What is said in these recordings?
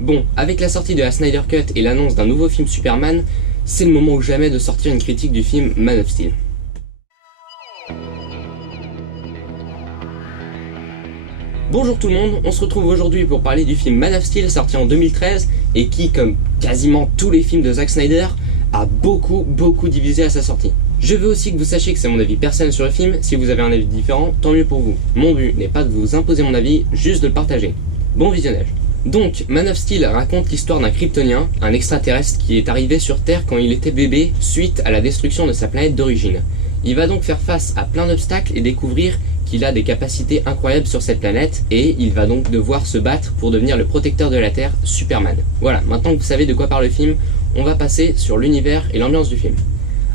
Bon, avec la sortie de la Snyder Cut et l'annonce d'un nouveau film Superman, c'est le moment ou jamais de sortir une critique du film Man of Steel. Bonjour tout le monde, on se retrouve aujourd'hui pour parler du film Man of Steel sorti en 2013 et qui, comme quasiment tous les films de Zack Snyder, a beaucoup divisé à sa sortie. Je veux aussi que vous sachiez que c'est mon avis personnel sur le film, si vous avez un avis différent, tant mieux pour vous. Mon but n'est pas de vous imposer mon avis, juste de le partager. Bon visionnage. Donc, Man of Steel raconte l'histoire d'un Kryptonien, un extraterrestre qui est arrivé sur Terre quand il était bébé suite à la destruction de sa planète d'origine. Il va donc faire face à plein d'obstacles et découvrir qu'il a des capacités incroyables sur cette planète et il va donc devoir se battre pour devenir le protecteur de la Terre, Superman. Voilà, maintenant que vous savez de quoi parle le film, on va passer sur l'univers et l'ambiance du film.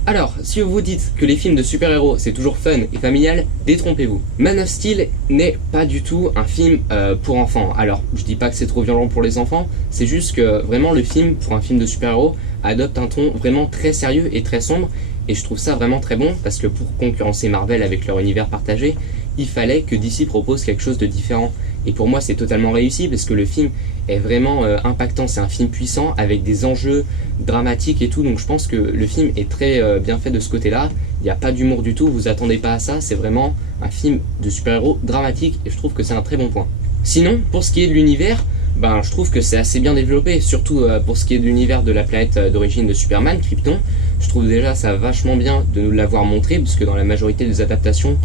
Alors, si vous vous dites que les films de super-héros c'est toujours fun et familial, détrompez-vous. Man of Steel n'est pas du tout un film pour enfants. Alors, je dis pas que c'est trop violent pour les enfants, c'est juste que vraiment le film, pour un film de super-héros, adopte un ton vraiment très sérieux et très sombre. Et je trouve ça vraiment très bon parce que pour concurrencer Marvel avec leur univers partagé, il fallait que DC propose quelque chose de différent. Et pour moi c'est totalement réussi parce que le film est vraiment impactant, c'est un film puissant avec des enjeux dramatiques et tout, donc je pense que le film est très bien fait de ce côté-là. Il n'y a pas d'humour du tout, vous attendez pas à ça, c'est vraiment un film de super-héros dramatique et je trouve que c'est un très bon point. Sinon, pour ce qui est de l'univers, je trouve que c'est assez bien développé, surtout pour ce qui est de l'univers de la planète d'origine de Superman, Krypton. Je trouve déjà ça vachement bien de nous l'avoir montré, parce que dans la majorité des adaptations,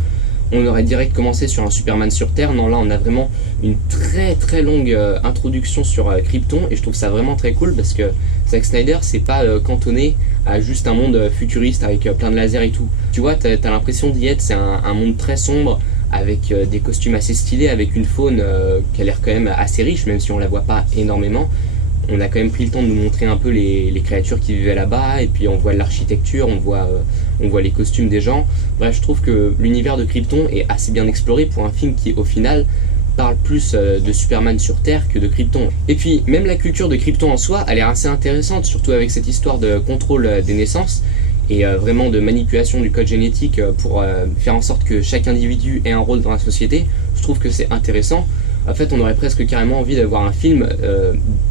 on aurait direct commencé sur un Superman sur Terre. Non, là on a vraiment une très longue introduction sur Krypton, et je trouve ça vraiment très cool, parce que Zack Snyder c'est pas cantonné à juste un monde futuriste avec plein de lasers et tout. Tu vois, t'as l'impression d'y être, c'est un monde très sombre, avec des costumes assez stylés, avec une faune qui a l'air quand même assez riche, même si on la voit pas énormément. On a quand même pris le temps de nous montrer un peu les créatures qui vivaient là-bas, et puis on voit l'architecture, on voit les costumes des gens. Bref, je trouve que l'univers de Krypton est assez bien exploré pour un film qui, au final, parle plus de Superman sur Terre que de Krypton. Et puis, même la culture de Krypton en soi a l'air assez intéressante, surtout avec cette histoire de contrôle des naissances, et vraiment de manipulation du code génétique pour faire en sorte que chaque individu ait un rôle dans la société. Je trouve que c'est intéressant. En fait, on aurait presque carrément envie d'avoir un film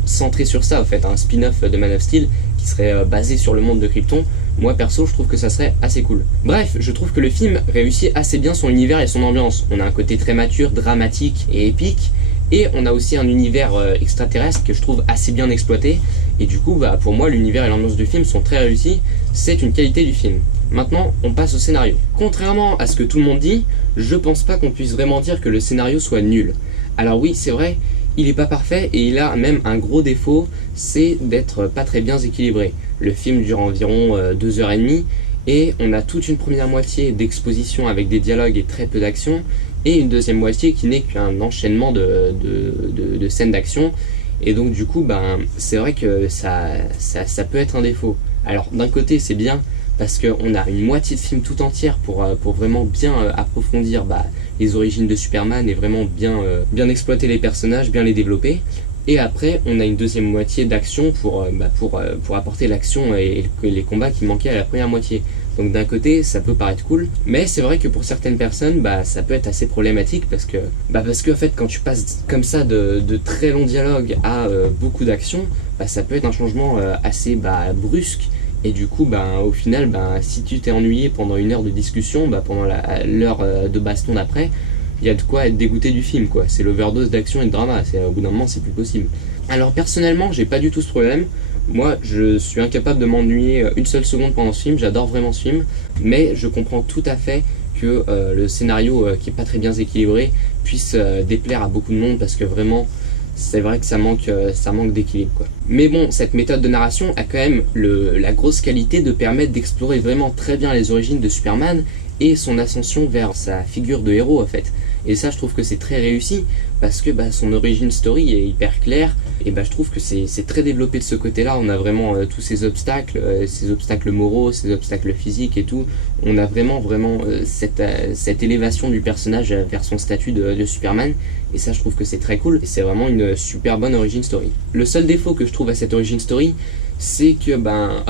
centré sur ça, en fait, un spin-off de Man of Steel qui serait basé sur le monde de Krypton. Moi perso, je trouve que ça serait assez cool. Bref, je trouve que le film réussit assez bien son univers et son ambiance. On a un côté très mature, dramatique et épique, et on a aussi un univers extraterrestre que je trouve assez bien exploité. Et du coup, pour moi, l'univers et l'ambiance du film sont très réussis. C'est une qualité du film. Maintenant, on passe au scénario. Contrairement à ce que tout le monde dit, je pense pas qu'on puisse vraiment dire que le scénario soit nul. Alors oui, c'est vrai, il est pas parfait et il a même un gros défaut, c'est d'être pas très bien équilibré. Le film dure environ 2h30 et on a toute une première moitié d'exposition avec des dialogues et très peu d'action, et une deuxième moitié qui n'est qu'un enchaînement de scènes d'action. Et donc du coup, c'est vrai que ça peut être un défaut. Alors d'un côté c'est bien, parce qu'on a une moitié de film tout entière pour vraiment bien approfondir les origines de Superman et vraiment bien exploiter les personnages, bien les développer. Et après, on a une deuxième moitié d'action pour apporter l'action et les combats qui manquaient à la première moitié. Donc d'un côté, ça peut paraître cool, mais c'est vrai que pour certaines personnes, ça peut être assez problématique parce que en fait, quand tu passes comme ça de très longs dialogues à beaucoup d'action, ça peut être un changement assez brusque. Et du coup, au final, si tu t'es ennuyé pendant une heure de discussion, pendant l'heure de baston d'après, il y a de quoi être dégoûté du film, quoi. C'est l'overdose d'action et de drama, au bout d'un moment, c'est plus possible. Alors personnellement, j'ai pas du tout ce problème. Moi, je suis incapable de m'ennuyer une seule seconde pendant ce film, j'adore vraiment ce film, mais je comprends tout à fait que le scénario qui est pas très bien équilibré puisse déplaire à beaucoup de monde, parce que vraiment, c'est vrai que ça manque d'équilibre, quoi. Mais bon, cette méthode de narration a quand même la grosse qualité de permettre d'explorer vraiment très bien les origines de Superman et son ascension vers sa figure de héros, en fait. Et ça, je trouve que c'est très réussi, parce que son origin story est hyper claire, et je trouve que c'est très développé de ce côté-là. On a vraiment tous ces obstacles moraux, ces obstacles physiques et tout. On a vraiment cette élévation du personnage vers son statut de Superman, et ça, je trouve que c'est très cool, et c'est vraiment une super bonne origin story. Le seul défaut que je trouve à cette origin story, c'est que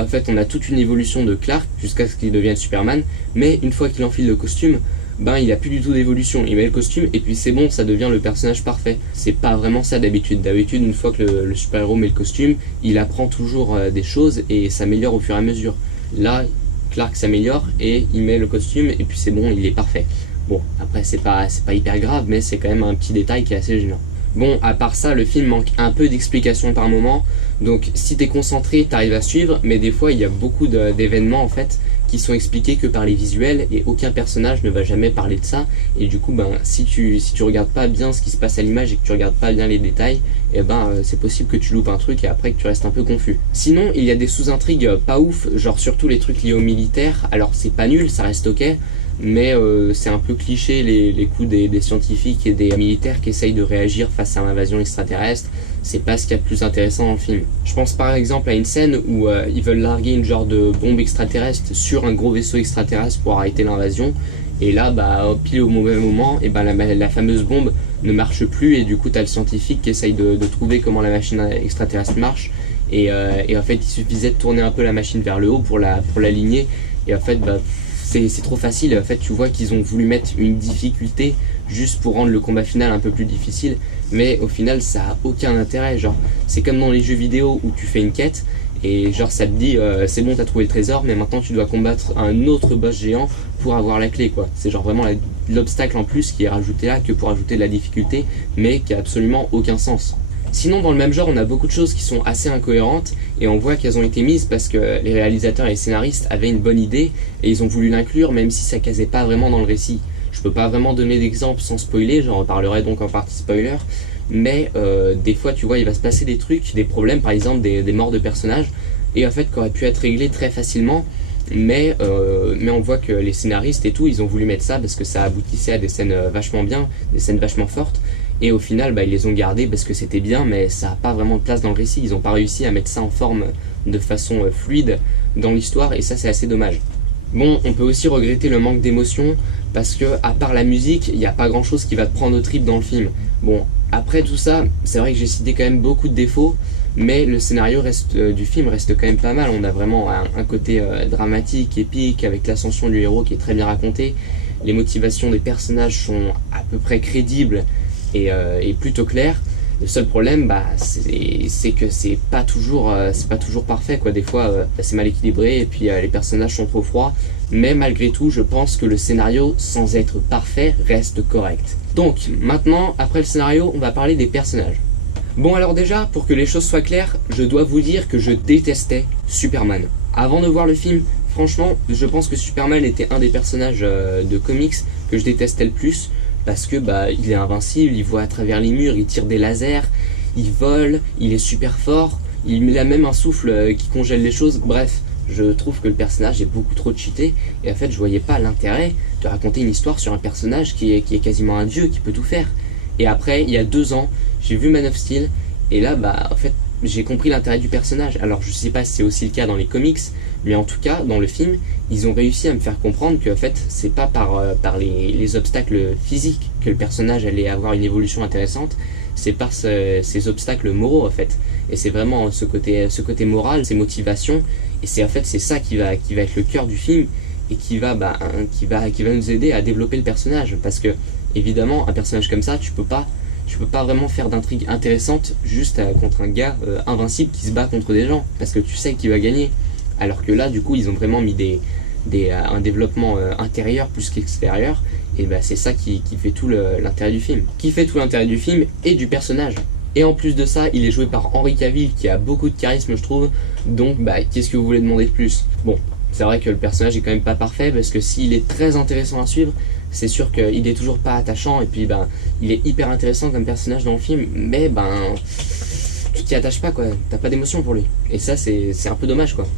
en fait on a toute une évolution de Clark jusqu'à ce qu'il devienne Superman, mais une fois qu'il enfile le costume, ben il a plus du tout d'évolution. Il met le costume et puis c'est bon, ça devient le personnage parfait. C'est pas vraiment ça d'habitude. D'habitude, une fois que le super-héros met le costume, il apprend toujours des choses et s'améliore au fur et à mesure. Là, Clark s'améliore et il met le costume et puis c'est bon, il est parfait. Bon, après c'est pas hyper grave, mais c'est quand même un petit détail qui est assez gênant. Bon, à part ça, le film manque un peu d'explications par moment, donc si t'es concentré, t'arrives à suivre, mais des fois il y a beaucoup d'événements en fait qui sont expliqués que par les visuels et aucun personnage ne va jamais parler de ça, et du coup ben si tu regardes pas bien ce qui se passe à l'image et que tu regardes pas bien les détails, et ben c'est possible que tu loupes un truc et après que tu restes un peu confus. Sinon il y a des sous-intrigues pas ouf, genre surtout les trucs liés aux militaires, alors c'est pas nul, ça reste ok, mais c'est un peu cliché les coups des scientifiques et des militaires qui essayent de réagir face à l'invasion extraterrestre. C'est pas ce qu'il y a de plus intéressant dans le film. Je pense par exemple à une scène où ils veulent larguer une genre de bombe extraterrestre sur un gros vaisseau extraterrestre pour arrêter l'invasion, et là bah pile au mauvais moment, et ben la fameuse bombe ne marche plus, et du coup t'as le scientifique qui essaye de trouver comment la machine extraterrestre marche, et en fait il suffisait de tourner un peu la machine vers le haut pour l'aligner, et en fait bah c'est trop facile. En fait tu vois qu'ils ont voulu mettre une difficulté juste pour rendre le combat final un peu plus difficile, mais au final ça a aucun intérêt. Genre c'est comme dans les jeux vidéo où tu fais une quête et genre ça te dit c'est bon, t'as trouvé le trésor, mais maintenant tu dois combattre un autre boss géant pour avoir la clé quoi. C'est genre vraiment l'obstacle en plus qui est rajouté là que pour ajouter de la difficulté, mais qui a absolument aucun sens. Sinon dans le même genre on a beaucoup de choses qui sont assez incohérentes, et on voit qu'elles ont été mises parce que les réalisateurs et les scénaristes avaient une bonne idée et ils ont voulu l'inclure même si ça casait pas vraiment dans le récit. Je peux pas vraiment donner d'exemples sans spoiler, j'en reparlerai donc en partie spoiler, mais des fois tu vois il va se passer des trucs, des problèmes, par exemple des morts de personnages, et en fait qui auraient pu être réglés très facilement, mais on voit que les scénaristes et tout ils ont voulu mettre ça parce que ça aboutissait à des scènes vachement bien, des scènes vachement fortes, et au final bah, ils les ont gardés parce que c'était bien, mais ça n'a pas vraiment de place dans le récit. Ils n'ont pas réussi à mettre ça en forme de façon fluide dans l'histoire, et ça c'est assez dommage. Bon, on peut aussi regretter le manque d'émotion parce que à part la musique, il n'y a pas grand chose qui va te prendre au trip dans le film. Bon, après tout ça, c'est vrai que j'ai cité quand même beaucoup de défauts, mais le scénario du film reste quand même pas mal. On a vraiment un côté dramatique, épique, avec l'ascension du héros qui est très bien raconté. Les motivations des personnages sont à peu près crédibles et plutôt claires. Le seul problème, bah, c'est que c'est pas toujours parfait, quoi. Des fois, c'est mal équilibré et puis les personnages sont trop froids. Mais malgré tout, je pense que le scénario, sans être parfait, reste correct. Donc, maintenant, après le scénario, on va parler des personnages. Bon, alors déjà, pour que les choses soient claires, je dois vous dire que je détestais Superman. Avant de voir le film, franchement, je pense que Superman était un des personnages de comics que je détestais le plus. Parce que bah il est invincible, il voit à travers les murs, il tire des lasers, il vole, il est super fort, il a même un souffle qui congèle les choses. Bref, je trouve que le personnage est beaucoup trop cheaté, et en fait je voyais pas l'intérêt de raconter une histoire sur un personnage qui est quasiment un dieu, qui peut tout faire. Et après, il y a 2 ans, j'ai vu Man of Steel, et là bah en fait j'ai compris l'intérêt du personnage. Alors je sais pas si c'est aussi le cas dans les comics, mais en tout cas dans le film ils ont réussi à me faire comprendre que en fait c'est pas par les obstacles physiques que le personnage allait avoir une évolution intéressante, c'est par ces obstacles moraux en fait. Et c'est vraiment ce côté moral, ces motivations, et c'est en fait c'est ça qui va être le cœur du film, et qui va nous aider à développer le personnage. Parce que évidemment un personnage comme ça tu peux pas vraiment faire d'intrigue intéressante juste contre un gars invincible qui se bat contre des gens, parce que tu sais qu'il va gagner. Alors que là, du coup, ils ont vraiment mis un développement intérieur plus qu'extérieur, et bah, c'est ça qui fait tout l'intérêt du film. Qui fait tout l'intérêt du film et du personnage. Et en plus de ça, il est joué par Henry Cavill, qui a beaucoup de charisme, je trouve. Donc, bah, qu'est-ce que vous voulez demander de plus? Bon, c'est vrai que le personnage est quand même pas parfait, parce que s'il est très intéressant à suivre, c'est sûr qu'il est toujours pas attachant, et puis ben il est hyper intéressant comme personnage dans le film, mais ben tu t'y attaches pas, quoi, t'as pas d'émotion pour lui, et ça c'est un peu dommage, quoi.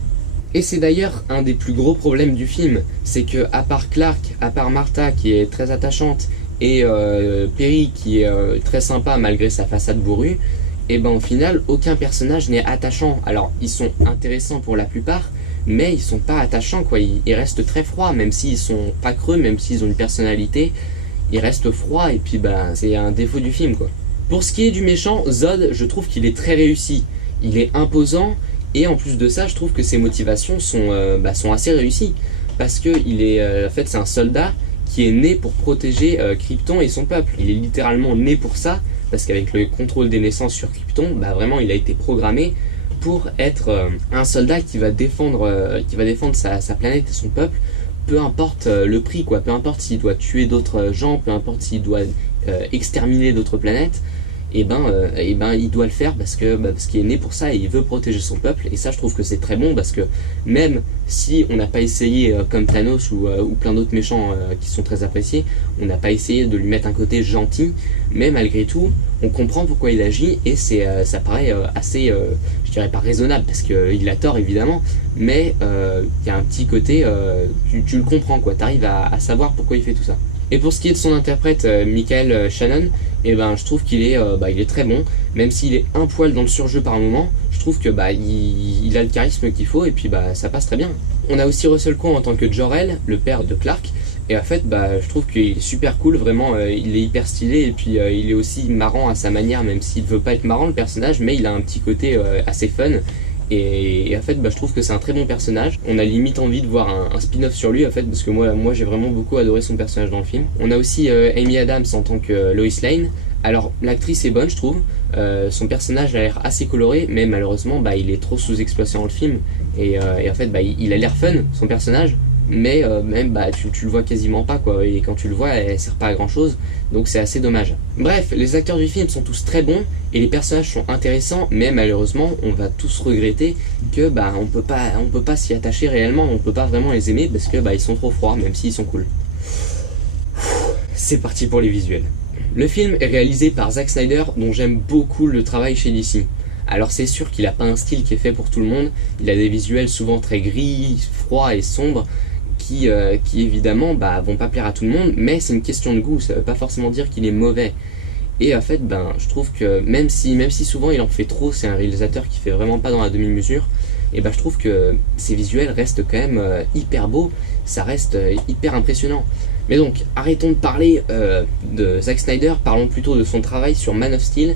Et c'est d'ailleurs un des plus gros problèmes du film, c'est que à part Clark, à part Martha qui est très attachante, et Perry qui est très sympa malgré sa façade bourrue, et ben au final aucun personnage n'est attachant. Alors ils sont intéressants pour la plupart, mais ils sont pas attachants, quoi. Ils restent très froids, même s'ils sont pas creux, même s'ils ont une personnalité, ils restent froids, et puis bah c'est un défaut du film, quoi. Pour ce qui est du méchant, Zod, je trouve qu'il est très réussi. Il est imposant, et en plus de ça, je trouve que ses motivations sont assez réussies, parce que en fait c'est un soldat qui est né pour protéger Krypton et son peuple. Il est littéralement né pour ça, parce qu'avec le contrôle des naissances sur Krypton, bah vraiment il a été programmé pour être un soldat qui va défendre sa planète et son peuple, peu importe le prix, quoi. Peu importe s'il doit tuer d'autres gens, peu importe s'il doit exterminer d'autres planètes, et ben il doit le faire parce qu'il est né pour ça et il veut protéger son peuple. Et ça, je trouve que c'est très bon, parce que même si on n'a pas essayé comme Thanos ou plein d'autres méchants qui sont très appréciés, on n'a pas essayé de lui mettre un côté gentil, mais malgré tout on comprend pourquoi il agit, et ça paraît assez, je dirais pas raisonnable parce qu'il a tort évidemment, mais il y a un petit côté, tu le comprends, quoi. T'arrives à savoir pourquoi il fait tout ça. Et pour ce qui est de son interprète, Michael Shannon, et ben je trouve qu'il est, il est très bon, même s'il est un poil dans le surjeu par moment. Je trouve que il a le charisme qu'il faut, et puis ça passe très bien. On a aussi Russell Crowe en tant que Jor-El, le père de Clark, et en fait je trouve qu'il est super cool, vraiment. Il est hyper stylé, et puis il est aussi marrant à sa manière, même s'il veut pas être marrant le personnage, mais il a un petit côté assez fun. Et en fait, je trouve que c'est un très bon personnage. On a limite envie de voir un spin-off sur lui, en fait, parce que moi j'ai vraiment beaucoup adoré son personnage dans le film. On a aussi Amy Adams en tant que Lois Lane. Alors l'actrice est bonne, je trouve. Son personnage a l'air assez coloré, mais malheureusement il est trop sous-exploité dans le film. Et en fait il a l'air fun, son personnage, mais même tu le vois quasiment pas, quoi. Et quand tu le vois, elle sert pas à grand chose, donc c'est assez dommage. Bref, les acteurs du film sont tous très bons et les personnages sont intéressants, mais malheureusement on va tous regretter que on peut pas s'y attacher réellement, on peut pas vraiment les aimer parce que ils sont trop froids, même s'ils sont cool. C'est parti pour les visuels. Le film est réalisé par Zack Snyder, dont j'aime beaucoup le travail chez DC. Alors c'est sûr qu'il a pas un style qui est fait pour tout le monde, il a des visuels souvent très gris, froids et sombres, qui évidemment vont pas plaire à tout le monde, mais c'est une question de goût, ça veut pas forcément dire qu'il est mauvais. Et en fait je trouve que même si souvent il en fait trop, c'est un réalisateur qui fait vraiment pas dans la demi-mesure, et je trouve que ses visuels restent quand même hyper beaux, ça reste hyper impressionnant. Mais donc arrêtons de parler de Zack Snyder, parlons plutôt de son travail sur Man of Steel.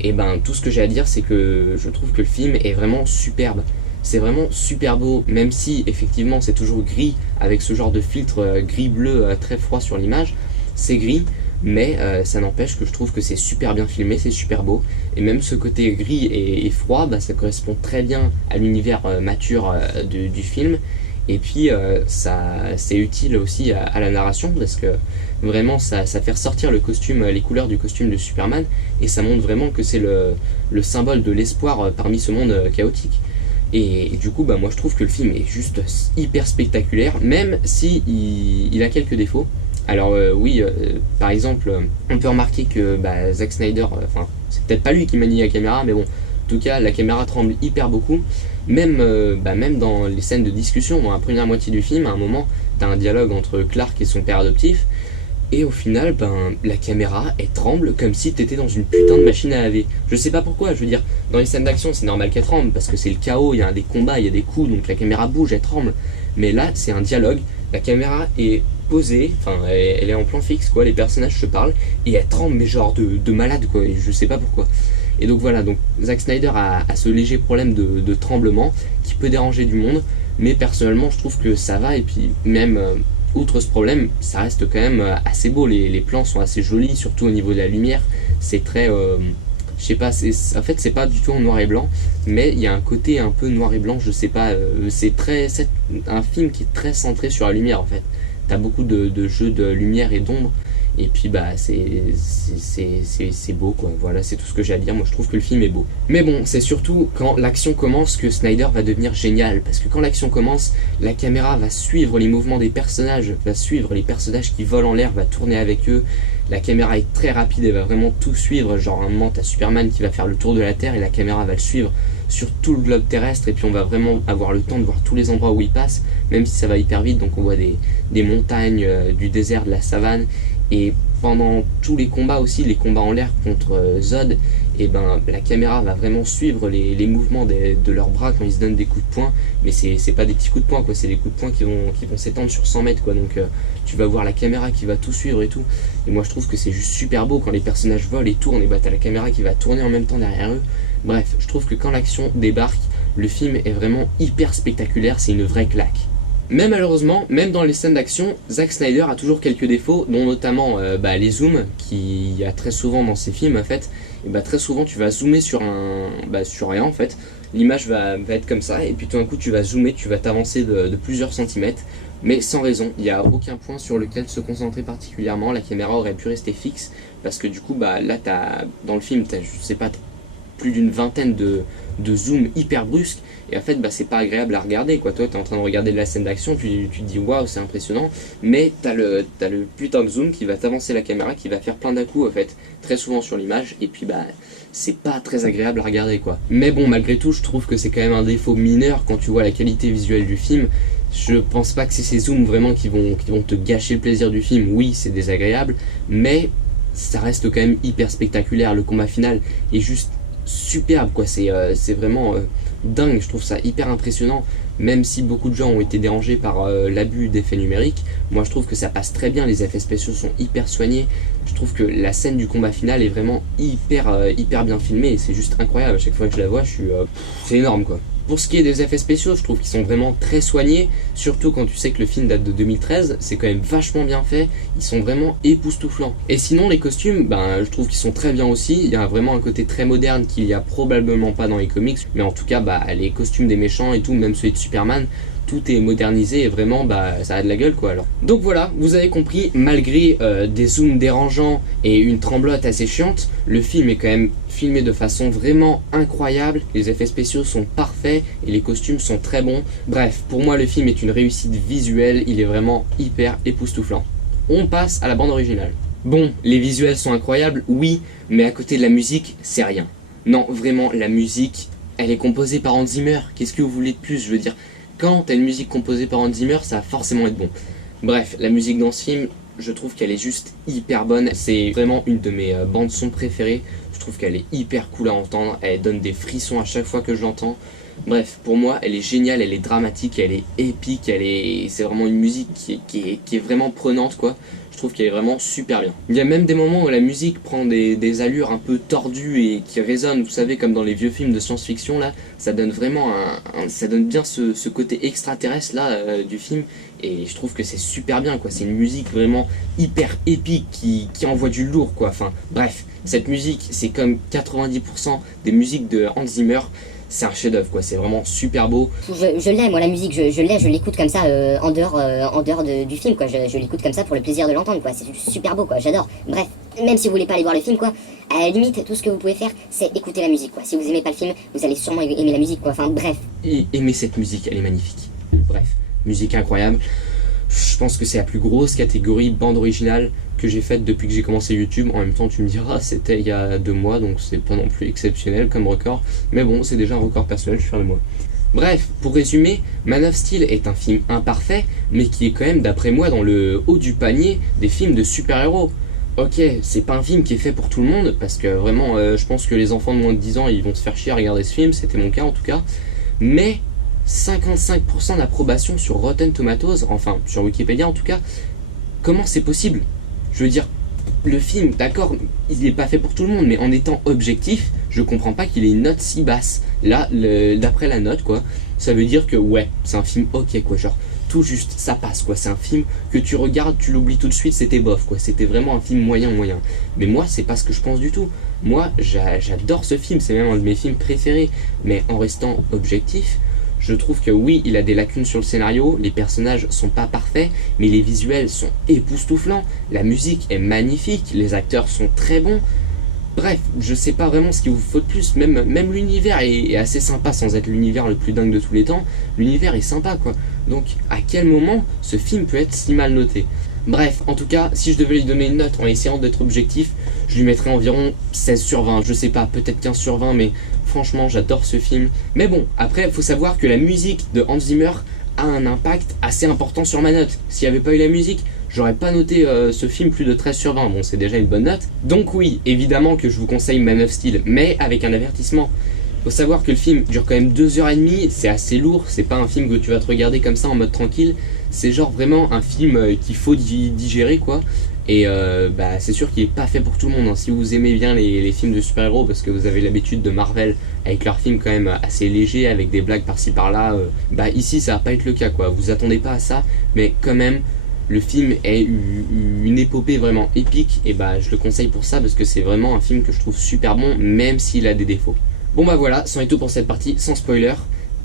Et tout ce que j'ai à dire, c'est que je trouve que le film est vraiment superbe. C'est vraiment super beau, même si effectivement c'est toujours gris, avec ce genre de filtre gris-bleu très froid sur l'image. C'est gris, mais ça n'empêche que je trouve que c'est super bien filmé, c'est super beau. Et même ce côté gris et froid, ça correspond très bien à l'univers mature du film. Et puis c'est utile aussi à la narration, parce que vraiment ça fait ressortir le costume, les couleurs du costume de Superman, et ça montre vraiment que c'est le symbole de l'espoir parmi ce monde chaotique. Et du coup moi je trouve que le film est juste hyper spectaculaire, même si il a quelques défauts. Alors par exemple on peut remarquer que Zack Snyder, c'est peut-être pas lui qui manie la caméra, mais bon, en tout cas la caméra tremble hyper beaucoup. Même dans les scènes de discussion, dans la première moitié du film, à un moment, t'as un dialogue entre Clark et son père adoptif, et au final, la caméra, elle tremble comme si t'étais dans une putain de machine à laver. Je sais pas pourquoi, je veux dire, dans les scènes d'action, c'est normal qu'elle tremble, parce que c'est le chaos, il y a des combats, il y a des coups, donc la caméra bouge, elle tremble. Mais là, c'est un dialogue, la caméra est posée, elle est en plan fixe, quoi, les personnages se parlent, et elle tremble, mais genre de malade, quoi, et je sais pas pourquoi. Et donc voilà, donc Zack Snyder a ce léger problème de tremblement qui peut déranger du monde, mais personnellement je trouve que ça va, et puis même outre ce problème, ça reste quand même assez beau, les plans sont assez jolis, surtout au niveau de la lumière, c'est très, je sais pas, en fait c'est pas du tout en noir et blanc, mais il y a un côté un peu noir et blanc, je sais pas, c'est un film qui est très centré sur la lumière en fait, t'as beaucoup de jeux de lumière et d'ombre. Et puis c'est beau, quoi. Voilà, c'est tout ce que j'ai à dire. Moi je trouve que le film est beau. Mais bon, c'est surtout quand l'action commence que Snyder va devenir génial. Parce que quand l'action commence, la caméra va suivre les mouvements des personnages, va suivre les personnages qui volent en l'air, va tourner avec eux. La caméra est très rapide, elle va vraiment tout suivre. Genre à un moment t'as Superman qui va faire le tour de la Terre et la caméra va le suivre sur tout le globe terrestre, et puis on va vraiment avoir le temps de voir tous les endroits où il passe, même si ça va hyper vite. Donc on voit des montagnes, du désert, de la savane. Et pendant tous les combats aussi, les combats en l'air contre Zod, et la caméra va vraiment suivre les mouvements de leurs bras quand ils se donnent des coups de poing. Mais c'est pas des petits coups de poing, quoi, c'est des coups de poing qui vont s'étendre sur 100 mètres, quoi. Donc tu vas voir la caméra qui va tout suivre et tout. Et moi je trouve que c'est juste super beau quand les personnages volent et tournent, et t'as la caméra qui va tourner en même temps derrière eux. Bref, je trouve que quand l'action débarque, le film est vraiment hyper spectaculaire, c'est une vraie claque. Mais malheureusement, même dans les scènes d'action, Zack Snyder a toujours quelques défauts, dont notamment les zooms, qu'il y a très souvent dans ses films en fait. Et très souvent tu vas zoomer sur sur rien en fait. L'image va être comme ça, et puis tout d'un coup tu vas zoomer, tu vas t'avancer de plusieurs centimètres, mais sans raison. Il n'y a aucun point sur lequel se concentrer particulièrement. La caméra aurait pu rester fixe, parce que du coup là dans le film t'as, je sais pas, plus d'une vingtaine de zooms hyper brusques, et en fait c'est pas agréable à regarder quoi. Toi t'es en train de regarder la scène d'action, tu te dis waouh c'est impressionnant, mais t'as le putain de zoom qui va t'avancer la caméra, qui va faire plein d'à-coups en fait, très souvent sur l'image, et puis c'est pas très agréable à regarder quoi. Mais bon, malgré tout je trouve que c'est quand même un défaut mineur quand tu vois la qualité visuelle du film. Je pense pas que c'est ces zooms vraiment qui vont te gâcher le plaisir du film. Oui, c'est désagréable, mais ça reste quand même hyper spectaculaire. Le combat final est juste superbe quoi, c'est vraiment dingue, je trouve ça hyper impressionnant, même si beaucoup de gens ont été dérangés par l'abus d'effets numériques. Moi je trouve que ça passe très bien, les effets spéciaux sont hyper soignés, je trouve que la scène du combat final est vraiment hyper bien filmée, et c'est juste incroyable. À chaque fois que je la vois, je suis c'est énorme quoi. Pour ce qui est des effets spéciaux, je trouve qu'ils sont vraiment très soignés, surtout quand tu sais que le film date de 2013, c'est quand même vachement bien fait, ils sont vraiment époustouflants. Et sinon les costumes, je trouve qu'ils sont très bien aussi, il y a vraiment un côté très moderne qu'il n'y a probablement pas dans les comics, mais en tout cas les costumes des méchants et tout, même celui de Superman, tout est modernisé et vraiment ça a de la gueule quoi alors. Donc voilà, vous avez compris, malgré des zooms dérangeants et une tremblote assez chiante, le film est quand même filmé de façon vraiment incroyable, les effets spéciaux sont parfaits et les costumes sont très bons. Bref, pour moi le film est une réussite visuelle, il est vraiment hyper époustouflant. On passe à la bande originale. Bon, les visuels sont incroyables, oui, mais à côté de la musique, c'est rien. Non, vraiment, la musique, elle est composée par Hans Zimmer, qu'est-ce que vous voulez de plus? Je veux dire, quand t'as une musique composée par Hans Zimmer, ça va forcément être bon. Bref, la musique dans ce film, je trouve qu'elle est juste hyper bonne. C'est vraiment une de mes bandes son préférées. Je trouve qu'elle est hyper cool à entendre. Elle donne des frissons à chaque fois que je l'entends. Bref, pour moi, elle est géniale, elle est dramatique, elle est épique, c'est vraiment une musique qui est vraiment prenante quoi. Je trouve qu'elle est vraiment super bien. Il y a même des moments où la musique prend des allures un peu tordues et qui résonnent, vous savez, comme dans les vieux films de science-fiction là. Ça donne vraiment ça donne bien ce côté extraterrestre là du film, et je trouve que c'est super bien quoi. C'est une musique vraiment hyper épique qui envoie du lourd quoi. Enfin bref, cette musique c'est comme 90% des musiques de Hans Zimmer. C'est un chef-d'œuvre quoi, c'est vraiment super beau. Je l'aime moi la musique, je l'écoute comme ça en dehors du film quoi, je l'écoute comme ça pour le plaisir de l'entendre quoi, c'est super beau quoi, j'adore. Bref, même si vous voulez pas aller voir le film quoi, à la limite tout ce que vous pouvez faire c'est écouter la musique quoi. Si vous aimez pas le film, vous allez sûrement aimer la musique quoi, enfin bref. Et aimer cette musique, elle est magnifique. Bref, musique incroyable. Je pense que c'est la plus grosse catégorie bande originale que j'ai faite depuis que j'ai commencé YouTube. En même temps tu me diras c'était il y a 2 mois, donc c'est pas non plus exceptionnel comme record, mais bon c'est déjà un record personnel, je suis fier de moi. Bref, pour résumer, Man of Steel est un film imparfait, mais qui est quand même d'après moi dans le haut du panier des films de super-héros. Ok, c'est pas un film qui est fait pour tout le monde, parce que vraiment je pense que les enfants de moins de 10 ans ils vont se faire chier à regarder ce film, c'était mon cas en tout cas, mais 55% d'approbation sur Rotten Tomatoes, enfin sur Wikipédia en tout cas, comment c'est possible? Je veux dire, le film, d'accord, il n'est pas fait pour tout le monde, mais en étant objectif, je comprends pas qu'il ait une note si basse. Là, d'après la note quoi, ça veut dire que ouais, c'est un film ok quoi, genre tout juste, ça passe quoi, c'est un film que tu regardes, tu l'oublies tout de suite, c'était bof quoi, c'était vraiment un film moyen. Mais moi c'est pas ce que je pense du tout, moi j'adore ce film, c'est même un de mes films préférés, mais en restant objectif, je trouve que oui, il a des lacunes sur le scénario, les personnages sont pas parfaits, mais les visuels sont époustouflants, la musique est magnifique, les acteurs sont très bons. Bref, je sais pas vraiment ce qu'il vous faut de plus, même l'univers est assez sympa sans être l'univers le plus dingue de tous les temps, l'univers est sympa quoi. Donc à quel moment ce film peut être si mal noté? Bref, en tout cas, si je devais lui donner une note en essayant d'être objectif, je lui mettrais environ 16 sur 20, je sais pas, peut-être 15 sur 20, mais franchement j'adore ce film. Mais bon, après il faut savoir que la musique de Hans Zimmer a un impact assez important sur ma note. S'il n'y avait pas eu la musique, j'aurais pas noté ce film plus de 13 sur 20, bon c'est déjà une bonne note. Donc oui, évidemment que je vous conseille Man of Steel, mais avec un avertissement. Faut savoir que le film dure quand même 2h30, c'est assez lourd, c'est pas un film que tu vas te regarder comme ça en mode tranquille, c'est genre vraiment un film qu'il faut digérer quoi. Et bah, c'est sûr qu'il est pas fait pour tout le monde, hein. Si vous aimez bien les films de super-héros, parce que vous avez l'habitude de Marvel avec leurs films quand même assez légers, avec des blagues par-ci par-là, bah ici ça va pas être le cas quoi. Vous attendez pas à ça, mais quand même le film est une épopée vraiment épique, et bah je le conseille pour ça, parce que c'est vraiment un film que je trouve super bon, même s'il a des défauts. Bon bah voilà, c'en est tout pour cette partie, sans spoiler.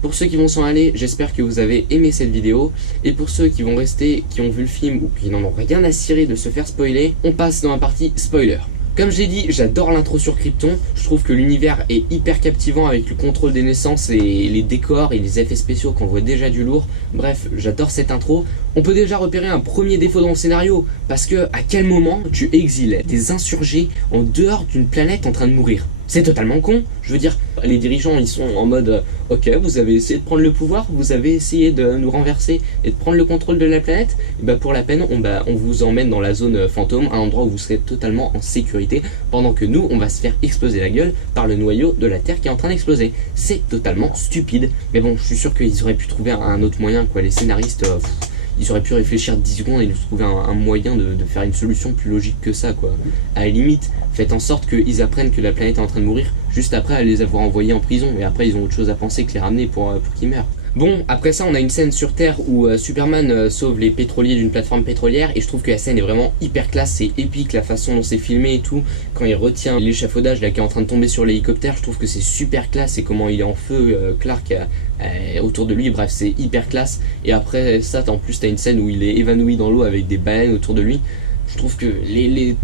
Pour ceux qui vont s'en aller, j'espère que vous avez aimé cette vidéo. Et pour ceux qui vont rester, qui ont vu le film ou qui n'en ont rien à cirer de se faire spoiler, on passe dans la partie spoiler. Comme j'ai dit, j'adore l'intro sur Krypton. Je trouve que l'univers est hyper captivant avec le contrôle des naissances et les décors et les effets spéciaux qu'on voit déjà du lourd. Bref, j'adore cette intro. On peut déjà repérer un premier défaut dans le scénario, parce que à quel moment tu exiles des insurgés en dehors d'une planète en train de mourir? C'est totalement con. Je veux dire, les dirigeants ils sont en mode ok, vous avez essayé de prendre le pouvoir, vous avez essayé de nous renverser et de prendre le contrôle de la planète, et bah pour la peine on vous emmène dans la zone fantôme, un endroit où vous serez totalement en sécurité, pendant que nous on va se faire exploser la gueule par le noyau de la Terre qui est en train d'exploser. C'est totalement stupide, mais bon, je suis sûr qu'ils auraient pu trouver un autre moyen quoi. Les scénaristes ils auraient pu réfléchir 10 secondes et trouver un moyen de faire une solution plus logique que ça quoi. À la limite, faites en sorte qu'ils apprennent que la planète est en train de mourir juste après à les avoir envoyés en prison, et après ils ont autre chose à penser que les ramener pour qu'ils meurent. Bon, après ça on a une scène sur Terre où Superman sauve les pétroliers d'une plateforme pétrolière, et je trouve que la scène est vraiment hyper classe, c'est épique la façon dont c'est filmé et tout. Quand il retient l'échafaudage là qui est en train de tomber sur l'hélicoptère, je trouve que c'est super classe, et comment il est en feu, Clark autour de lui, bref c'est hyper classe. Et après ça en plus t'as une scène où il est évanoui dans l'eau avec des baleines autour de lui. Je trouve que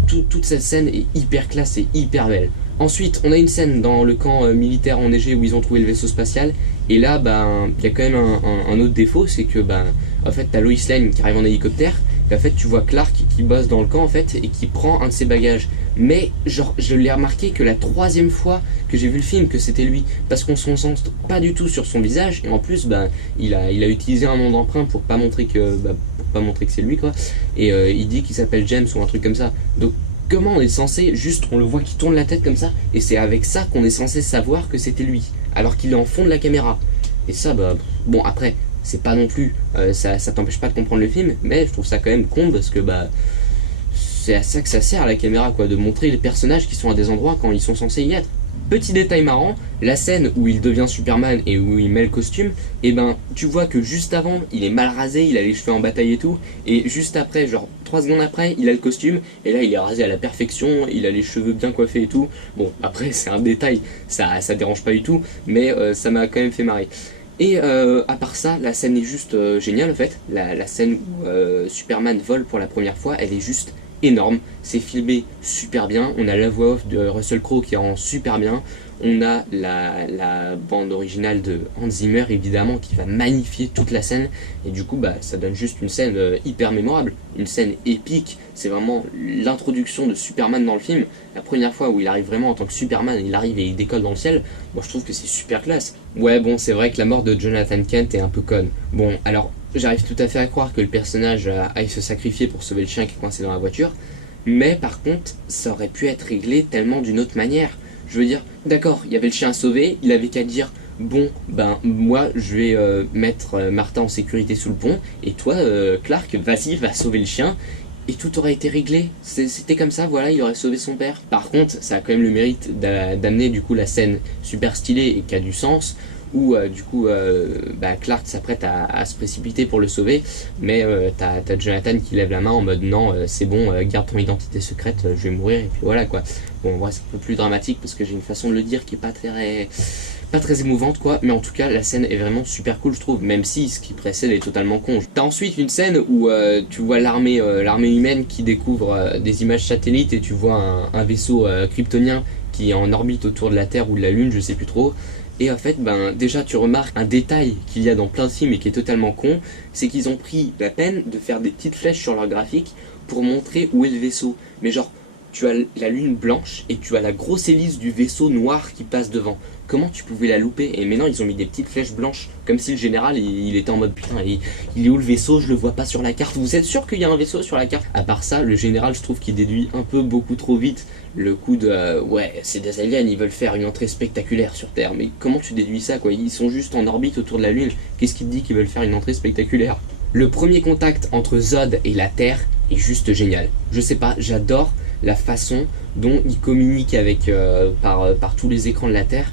toute cette scène est hyper classe et hyper belle. Ensuite, on a une scène dans le camp militaire enneigé où ils ont trouvé le vaisseau spatial. Et là, il y a quand même un autre défaut, c'est que en fait, t'as Lois Lane qui arrive en hélicoptère. Et en fait, tu vois Clark qui bosse dans le camp en fait et qui prend un de ses bagages. Mais genre, je l'ai remarqué que la troisième fois que j'ai vu le film que c'était lui, parce qu'on se concentre pas du tout sur son visage. Et en plus, il a utilisé un nom d'emprunt pour pas montrer que c'est lui quoi. Et il dit qu'il s'appelle James ou un truc comme ça. Donc comment on est censé, juste on le voit qui tourne la tête comme ça, et c'est avec ça qu'on est censé savoir que c'était lui, alors qu'il est en fond de la caméra. Et ça bon après, c'est pas non plus, ça t'empêche pas de comprendre le film, mais je trouve ça quand même con, parce que c'est à ça que ça sert la caméra quoi, de montrer les personnages qui sont à des endroits quand ils sont censés y être. Petit détail marrant, la scène où il devient Superman et où il met le costume, et tu vois que juste avant, il est mal rasé, il a les cheveux en bataille et tout, et juste après, genre 3 secondes après, il a le costume, et là il est rasé à la perfection, il a les cheveux bien coiffés et tout. Bon, après c'est un détail, ça dérange pas du tout, mais ça m'a quand même fait marrer. Et à part ça, la scène est juste géniale en fait. La scène où Superman vole pour la première fois, elle est juste énorme, c'est filmé super bien, on a la voix off de Russell Crowe qui rend super bien, on a la bande originale de Hans Zimmer évidemment qui va magnifier toute la scène, et du coup ça donne juste une scène hyper mémorable, une scène épique. C'est vraiment l'introduction de Superman dans le film, la première fois où il arrive vraiment en tant que Superman, il arrive et il décolle dans le ciel. Moi je trouve que c'est super classe. Ouais bon, c'est vrai que la mort de Jonathan Kent est un peu conne. Bon alors, j'arrive tout à fait à croire que le personnage aille se sacrifier pour sauver le chien qui est coincé dans la voiture, mais par contre, ça aurait pu être réglé tellement d'une autre manière. Je veux dire, d'accord, il y avait le chien à sauver, il avait qu'à dire bon, moi je vais mettre Martha en sécurité sous le pont, et toi, Clark, vas-y, va sauver le chien, et tout aurait été réglé. C'était comme ça, voilà, il aurait sauvé son père. Par contre, ça a quand même le mérite d'amener du coup la scène super stylée et qui a du sens, où Clark s'apprête à se précipiter pour le sauver, mais t'as Jonathan qui lève la main en mode non, c'est bon, garde ton identité secrète, je vais mourir, et puis voilà quoi. Bon, moi c'est un peu plus dramatique parce que j'ai une façon de le dire qui est pas très émouvante quoi, mais en tout cas la scène est vraiment super cool je trouve, même si ce qui précède est totalement con. T'as ensuite une scène où tu vois l'armée humaine qui découvre des images satellites, et tu vois un vaisseau kryptonien qui est en orbite autour de la Terre ou de la Lune, je sais plus trop. Et en fait, déjà tu remarques un détail qu'il y a dans plein de films et qui est totalement con, c'est qu'ils ont pris la peine de faire des petites flèches sur leur graphique pour montrer où est le vaisseau. Mais genre, tu as la lune blanche et tu as la grosse hélice du vaisseau noir qui passe devant. Comment tu pouvais la louper? Et maintenant ils ont mis des petites flèches blanches, comme si le général il était en mode putain, il est où le vaisseau? Je le vois pas sur la carte. Vous êtes sûr qu'il y a un vaisseau sur la carte? À part ça, le général je trouve qu'il déduit un peu beaucoup trop vite le coup de ouais, c'est des aliens, ils veulent faire une entrée spectaculaire sur Terre. Mais comment tu déduis ça quoi? Ils sont juste en orbite autour de la Lune. Qu'est-ce qui te dit qu'ils veulent faire une entrée spectaculaire? Le premier contact entre Zod et la Terre est juste génial. Je sais pas, j'adore la façon dont il communique avec, par tous les écrans de la Terre,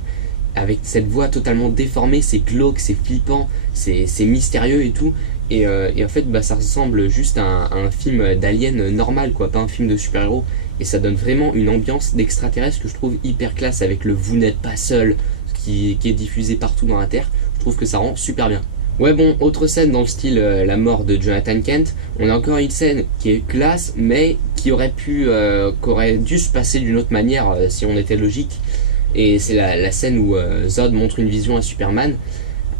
avec cette voix totalement déformée, c'est glauque, c'est flippant, c'est mystérieux et tout. Et en fait, bah, ça ressemble juste à un film d'alien normal, quoi, pas un film de super-héros. Et ça donne vraiment une ambiance d'extraterrestre que je trouve hyper classe, avec le "vous n'êtes pas seul" qui est diffusé partout dans la Terre. Je trouve que ça rend super bien. Ouais, bon, autre scène dans le style la mort de Jonathan Kent. On a encore une scène qui est classe, mais qui aurait dû se passer d'une autre manière si on était logique. Et c'est la scène où Zod montre une vision à Superman.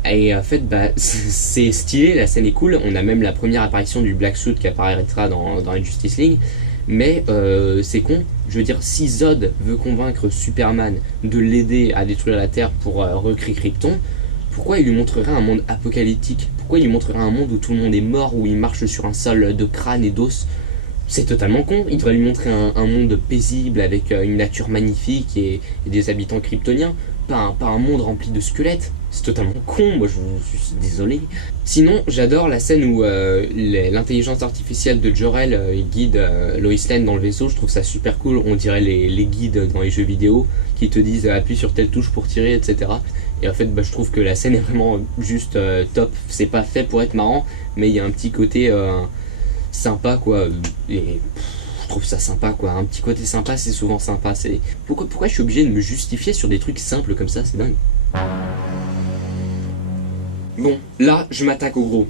Et en fait, bah, c'est stylé, la scène est cool. On a même la première apparition du Black Suit qui apparaîtra dans la Justice League. Mais c'est con. Je veux dire, si Zod veut convaincre Superman de l'aider à détruire la Terre pour recréer Krypton, pourquoi il lui montrerait un monde apocalyptique? Pourquoi il lui montrerait un monde où tout le monde est mort, où il marche sur un sol de crâne et d'os? C'est totalement con. Il devrait lui montrer un monde paisible avec une nature magnifique et des habitants kryptoniens, pas un monde rempli de squelettes. C'est totalement con, moi je suis désolé. Sinon, j'adore la scène où l'intelligence artificielle de Jor-El guide Lois Lane dans le vaisseau. Je trouve ça super cool. On dirait les guides dans les jeux vidéo qui te disent appuie sur telle touche pour tirer, etc. Et en fait, bah, je trouve que la scène est vraiment juste top. C'est pas fait pour être marrant, mais il y a un petit côté sympa, quoi. Et je trouve ça sympa, quoi. Un petit côté sympa, c'est souvent sympa. Pourquoi je suis obligé de me justifier sur des trucs simples comme ça? C'est dingue. Bon, là, je m'attaque au gros.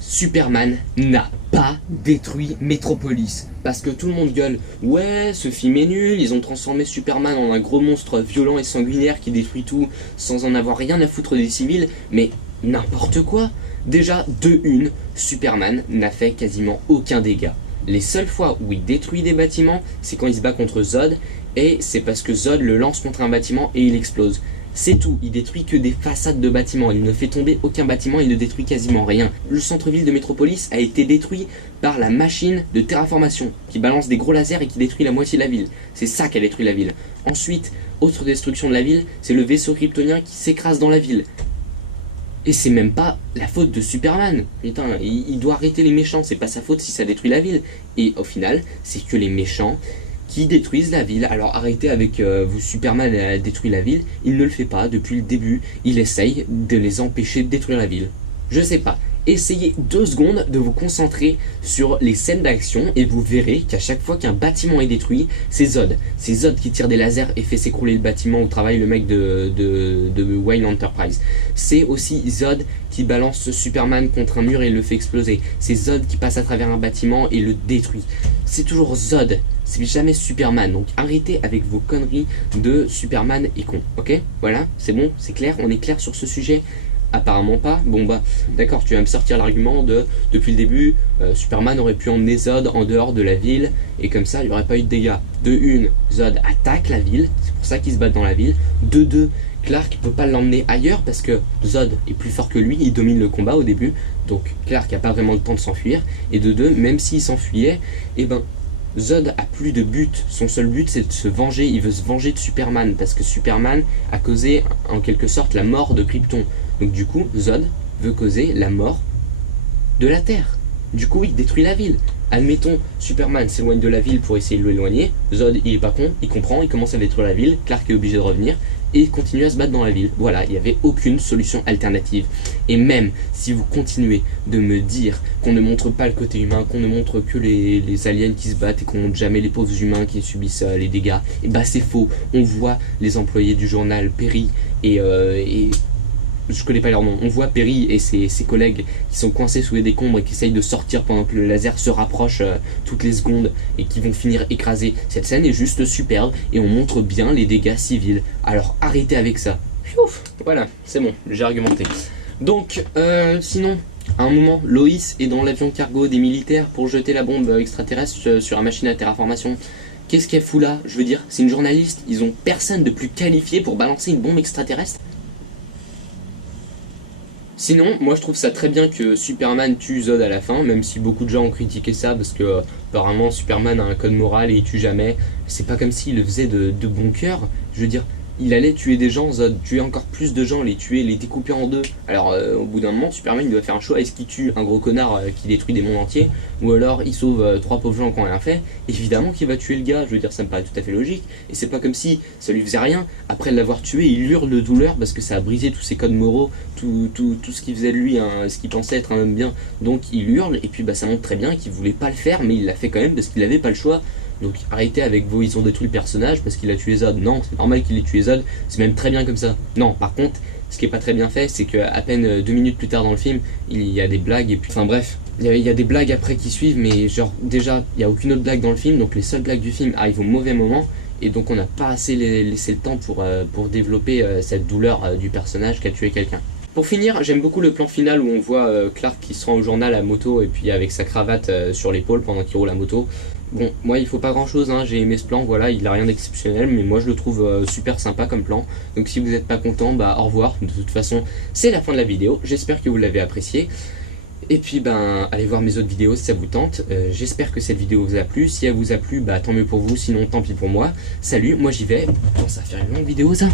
Superman n'a pas détruit Metropolis. Parce que tout le monde gueule, ouais, ce film est nul, ils ont transformé Superman en un gros monstre violent et sanguinaire qui détruit tout sans en avoir rien à foutre des civils, mais n'importe quoi. Déjà, de une, Superman n'a fait quasiment aucun dégât. Les seules fois où il détruit des bâtiments, c'est quand il se bat contre Zod, et c'est parce que Zod le lance contre un bâtiment et il explose. C'est tout, il détruit que des façades de bâtiments, il ne fait tomber aucun bâtiment, il ne détruit quasiment rien. Le centre-ville de Metropolis a été détruit par la machine de terraformation, qui balance des gros lasers et qui détruit la moitié de la ville. C'est ça qui a détruit la ville. Ensuite, autre destruction de la ville, c'est le vaisseau kryptonien qui s'écrase dans la ville. Et c'est même pas la faute de Superman. Putain, il doit arrêter les méchants, c'est pas sa faute si ça détruit la ville. Et au final, c'est que les méchants qui détruisent la ville. Alors arrêtez avec vous, Superman a détruit la ville. Il ne le fait pas depuis le début. Il essaye de les empêcher de détruire la ville. Je sais pas. Essayez 2 secondes de vous concentrer sur les scènes d'action et vous verrez qu'à chaque fois qu'un bâtiment est détruit, c'est Zod. C'est Zod qui tire des lasers et fait s'écrouler le bâtiment où travaille le mec de Wayne Enterprise. C'est aussi Zod qui balance Superman contre un mur et le fait exploser. C'est Zod qui passe à travers un bâtiment et le détruit. C'est toujours Zod, c'est jamais Superman. Donc arrêtez avec vos conneries de Superman est con, ok? Voilà, c'est bon, c'est clair, on est clair sur ce sujet? Apparemment pas. Bon bah d'accord, tu vas me sortir l'argument de depuis le début Superman aurait pu emmener Zod en dehors de la ville et comme ça il n'y aurait pas eu de dégâts. De une, Zod attaque la ville, c'est pour ça qu'ils se battent dans la ville. De deux, Clark peut pas l'emmener ailleurs parce que Zod est plus fort que lui, il domine le combat au début, donc Clark a pas vraiment le temps de s'enfuir. Et de deux, même s'il s'enfuyait, et ben Zod a plus de but, son seul but c'est de se venger, il veut se venger de Superman parce que Superman a causé en quelque sorte la mort de Krypton. Donc du coup, Zod veut causer la mort de la Terre. Du coup, il détruit la ville. Admettons, Superman s'éloigne de la ville pour essayer de l'éloigner. Zod, il est pas con, il comprend, il commence à détruire la ville. Clark est obligé de revenir et continue à se battre dans la ville. Voilà, il n'y avait aucune solution alternative. Et même si vous continuez de me dire qu'on ne montre pas le côté humain, qu'on ne montre que les aliens qui se battent et qu'on ne montre jamais les pauvres humains qui subissent les dégâts, et bah c'est faux. On voit les employés du journal Perry et je connais pas leur nom. On voit Perry et ses collègues qui sont coincés sous les décombres et qui essayent de sortir pendant que le laser se rapproche toutes les secondes et qui vont finir écrasés. Cette scène est juste superbe et on montre bien les dégâts civils. Alors arrêtez avec ça. Ouf, voilà, c'est bon, j'ai argumenté. Donc, sinon, à un moment, Lois est dans l'avion cargo des militaires pour jeter la bombe extraterrestre sur la machine à terraformation. Qu'est-ce qu'elle fout là? Je veux dire, c'est une journaliste, ils ont personne de plus qualifié pour balancer une bombe extraterrestre. Sinon, moi je trouve ça très bien que Superman tue Zod à la fin, même si beaucoup de gens ont critiqué ça parce que apparemment Superman a un code moral et il tue jamais. C'est pas comme s'il le faisait de bon cœur. Je veux dire, il allait tuer des gens, Zod, tuer encore plus de gens, les tuer, les découper en deux. Alors au bout d'un moment, Superman il doit faire un choix, est-ce qu'il tue un gros connard qui détruit des mondes entiers, ou alors il sauve trois pauvres gens qui n'ont rien fait? Évidemment qu'il va tuer le gars, je veux dire ça me paraît tout à fait logique, et c'est pas comme si ça lui faisait rien, après l'avoir tué il hurle de douleur parce que ça a brisé tous ses codes moraux, tout ce qui faisait de lui, ce qu'il pensait être un homme bien, donc il hurle, et puis ça montre très bien qu'il voulait pas le faire, mais il l'a fait quand même parce qu'il avait pas le choix. Donc arrêtez avec vos ils ont détruit le personnage parce qu'il a tué Zod. Non, c'est normal qu'il ait tué Zod, c'est même très bien comme ça. Non, par contre, ce qui est pas très bien fait, c'est qu'à peine 2 minutes plus tard dans le film, il y a des blagues et puis... Enfin bref, il y a des blagues après qui suivent, mais genre déjà, il n'y a aucune autre blague dans le film, donc les seules blagues du film arrivent au mauvais moment, et donc on n'a pas assez laissé le temps pour développer cette douleur du personnage qui a tué quelqu'un. Pour finir, j'aime beaucoup le plan final où on voit Clark qui se rend au journal à moto et puis avec sa cravate sur l'épaule pendant qu'il roule la moto. Bon, moi il faut pas grand chose, hein, j'ai aimé ce plan, voilà, il a rien d'exceptionnel, mais moi je le trouve super sympa comme plan. Donc si vous n'êtes pas content, bah au revoir, de toute façon c'est la fin de la vidéo, j'espère que vous l'avez apprécié. Et puis allez voir mes autres vidéos si ça vous tente, j'espère que cette vidéo vous a plu, si elle vous a plu, bah tant mieux pour vous, sinon tant pis pour moi. Salut, moi j'y vais, bon, ça va faire une longue vidéo ça.